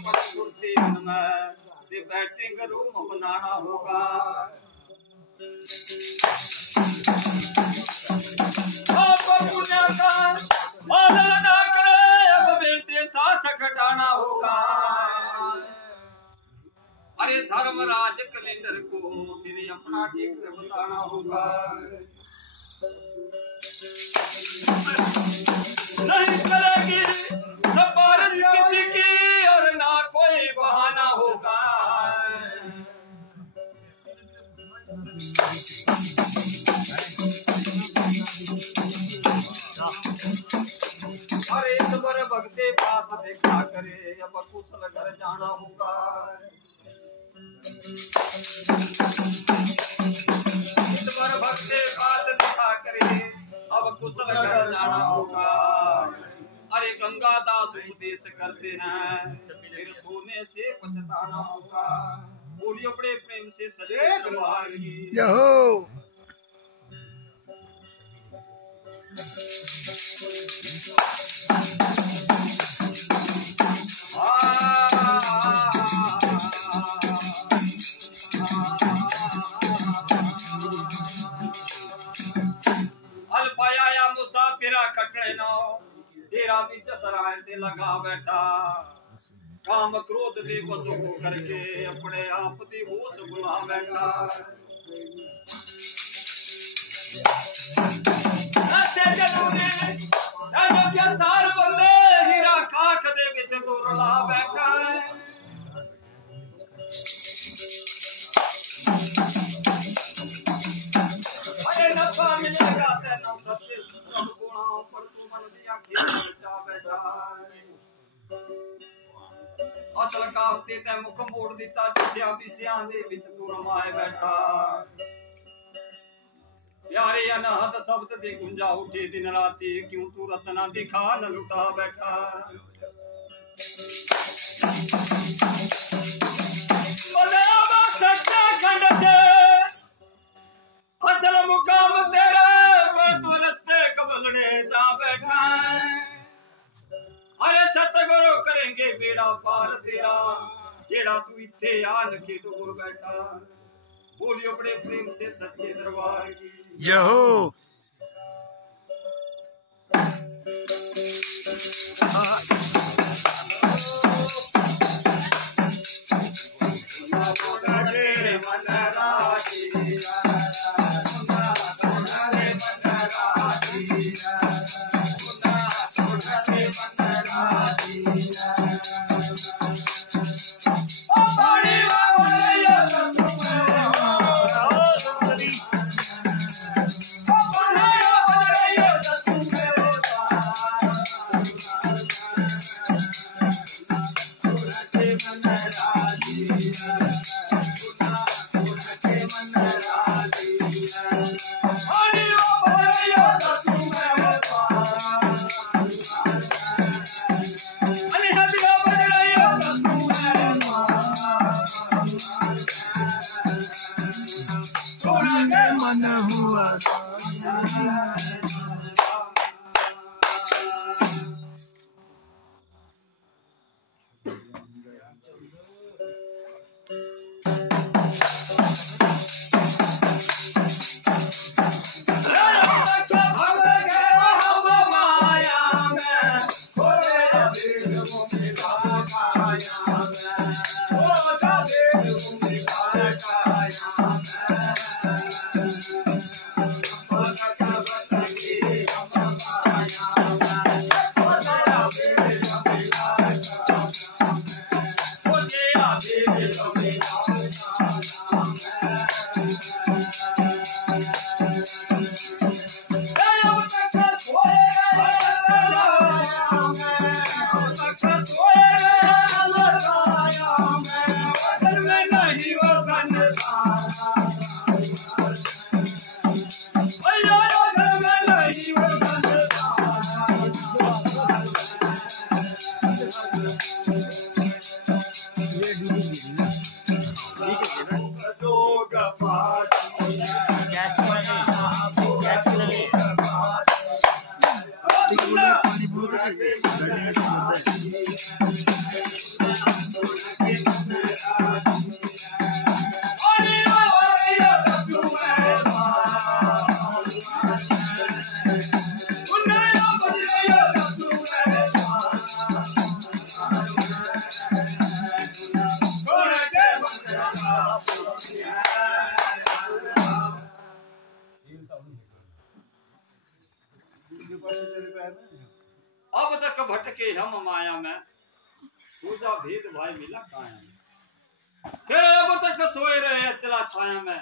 कुर्सी में ते बैटिंग रूम बनाना होगा। बादल ना करे अब बेटे साथ घटाना होगा। अरे धर्मराज कैलेंडर को फिर अपना टिकट बताना होगा। नहीं करेगी सिफारिश किसी की और ना कोई बहाना होगा। अरे इस भगते पास देखा करे अब कुशल घर जाना होगा। इस भगते पास देखा करे अब कुशल घर जाना होगा। अरे गंगा दास उपदेश करते हैं फिर सोने से पछताना होगा। बोलियो बड़े प्रेम से सच्चे दरबार की जय। अल्पाया मुसाफिरा कटने ना तेरा बीच सराय ते लगा बैठा। काम क्रोध के बस हो करके अपने आप दी होश बुला बैठा। सार बंदे हीरा खाक दे विच तो रला बैठा है। अरे नफा मिलेगा तेनों सबसे सब गुणों पर तू मन दिया खेल बचा बैठा है। असल काफते ते मुख मोड़ दिता जिया विषयां दे विच तू रमाए बैठा। यारे अनाहत शब्द दे गुंजा उठे दिन राती क्यों तू रत्ना दिखा न लुटा बैठा। सच्चा खंड से असल मुकाम तेरा पर तू रस्ते कबलने जा बैठा। अरे सतगुरु करेंगे बेड़ा पार तेरा जेड़ा तू इत्थे आन के डोर बैठा। बोलियो बड़े प्रेम से सच्चे दरबार की जय हो। अब तक भटके हम माया में, पूजा भेद भाई मिला काया में। फिर अब तक सोए रहे अचला छाया में,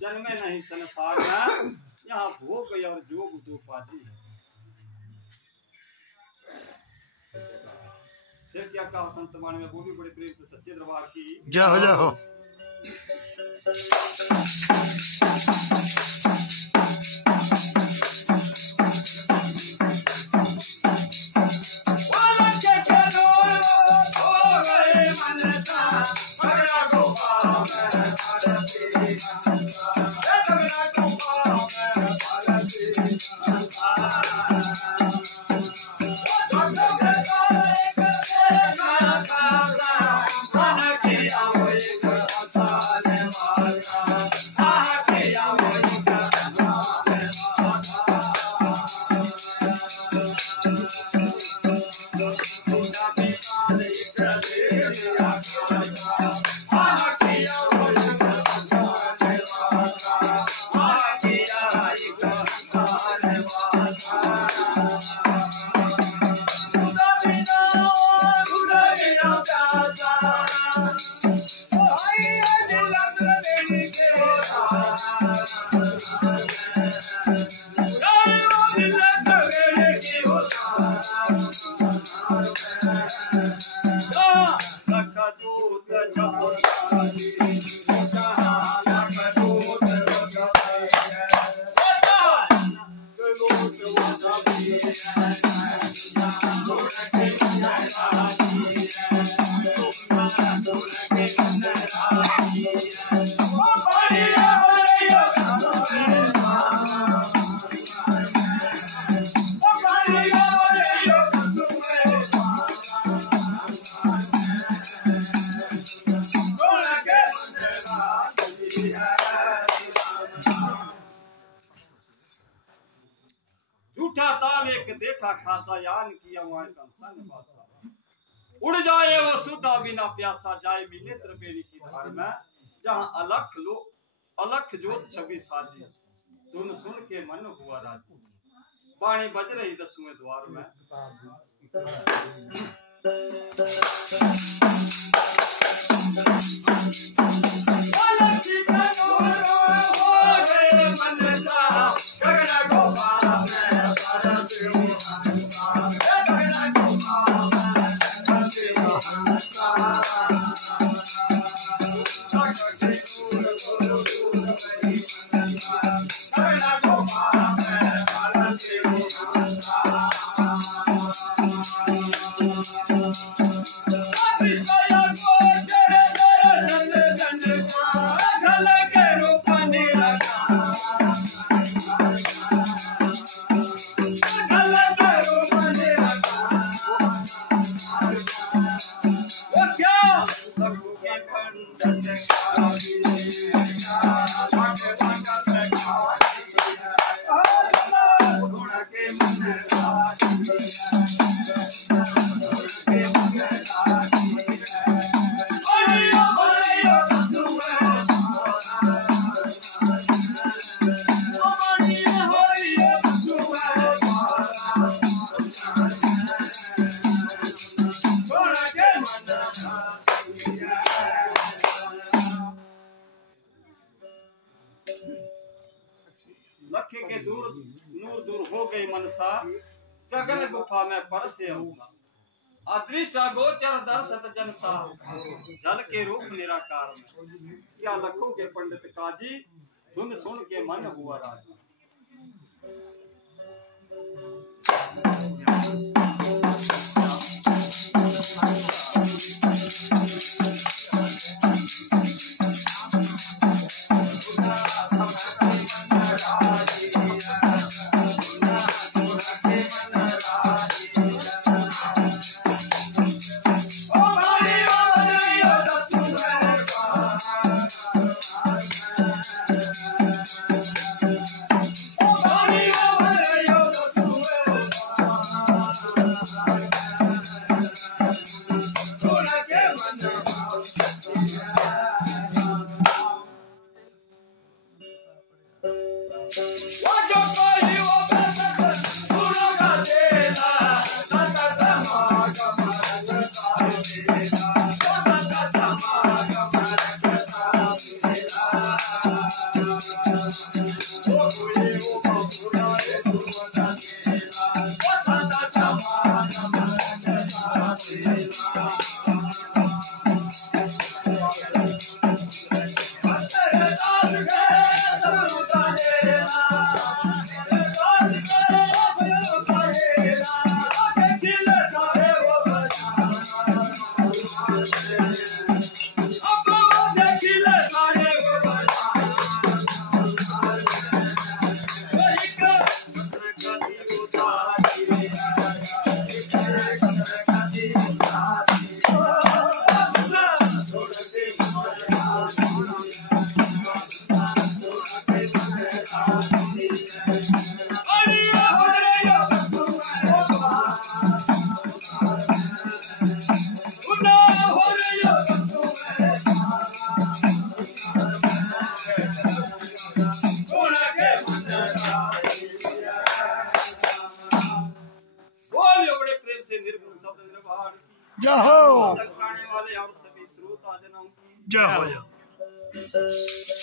जन्मे नहीं संसार में, यहाँ भोग और जोग दो पाती है। फिर क्या कहा संत वाणी में, बोली बड़े प्रेम से सच्चे दरबार की जय हो। झूठा ताल एक देखा खासा, यान किया वहाँ संग बासा। उड़ जाए वो सुधा बिना प्यासा, जाए भी नेत्र बेरी की धार में, जहाँ अलख जोत छवि साजी, धुन सुन के मन हुआ राजी। वाणी बज रही दसवें द्वार में, लखे के दूर नूर दूर हो गई मनसा, गगन गुफा में परसे अंसा। अदृष्ट अगोचर दर्शत जनसा, जल के रूप निराकार में। क्या लखों के पंडित काजी, धुन सुन के मन हुआ राजी। जय हो वाले हम सभी श्रोता जनों की जय हो।